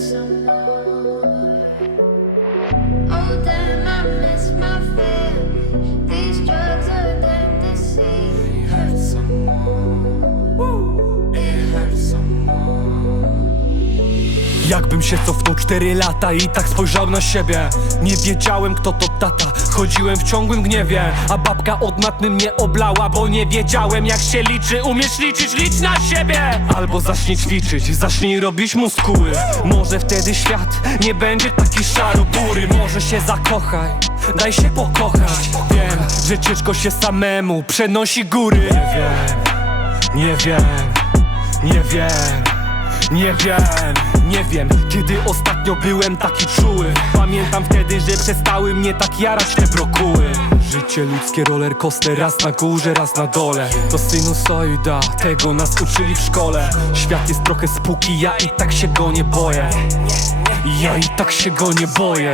some more. Jakbym się cofnął 4 lata i tak spojrzał na siebie. Nie wiedziałem kto to tata. Chodziłem w ciągłym gniewie A babka od matmy mnie oblała Bo nie wiedziałem jak się liczy. Umiesz liczyć, licz na siebie. Albo zacznij ćwiczyć, zacznij robić muskuły. Może wtedy świat nie będzie taki szarobury. Może się zakochaj, daj się pokochać. Wiem, że ciężko się samemu przenosi góry. Nie wiem, nie wiem, nie wiem nie wiem, nie wiem Kiedy ostatnio byłem taki czuły. Pamiętam wtedy, że przestały mnie tak jarać te brokuły. Życie ludzkie roller coaster Raz na górze, raz na dole. To sinusoida, tego nas uczyli w szkole. Świat jest trochę spóki, ja i tak się go nie boję. Ja i tak się go nie boję.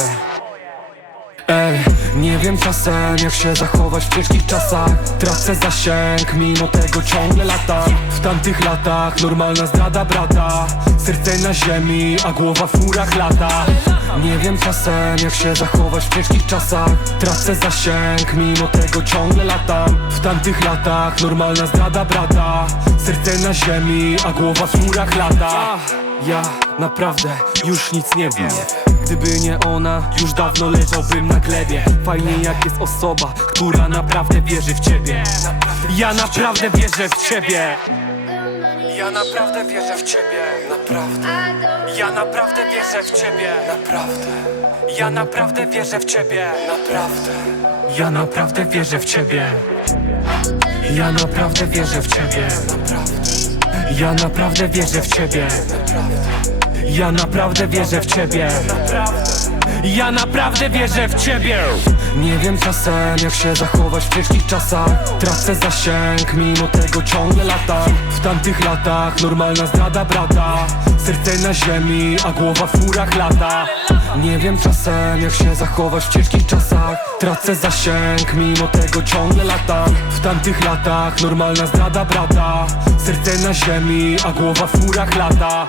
Ej, nie wiem czasem jak się zachować w ciężkich czasach. Tracę zasięg, mimo tego ciągle lata W tamtych latach normalna zdrada brata. Serce na ziemi, a głowa w murach lata. Nie wiem czasem jak się zachować w ciężkich czasach. Tracę zasięg, mimo tego ciągle latam. W tamtych latach normalna zdrada brata. Serce na ziemi, a głowa w murach lata. Ja naprawdę już nic nie wiem. Gdyby nie ona, już dawno leżałbym na glebie. Fajnie jak jest osoba, która naprawdę wierzy w ciebie. Ja naprawdę wierzę w ciebie Ja naprawdę wierzę w ciebie. Naprawdę. Ja naprawdę wierzę w ciebie. Naprawdę. Ja naprawdę wierzę w ciebie. Naprawdę. Ja naprawdę wierzę w ciebie. Ja naprawdę wierzę w ciebie. Naprawdę Ja naprawdę wierzę w ciebie. Ja naprawdę wierzę w ciebie Ja naprawdę wierzę w ciebie. Nie wiem czasem jak się zachować w ciężkich czasach. Tracę zasięg, mimo tego ciągle latam W tamtych latach normalna zdrada brata. Serce na ziemi, a głowa w murach lata. Nie wiem czasem jak się zachować w ciężkich czasach. Tracę zasięg, mimo tego ciągle latam W tamtych latach normalna zdrada brata. Serce na ziemi, a głowa w murach lata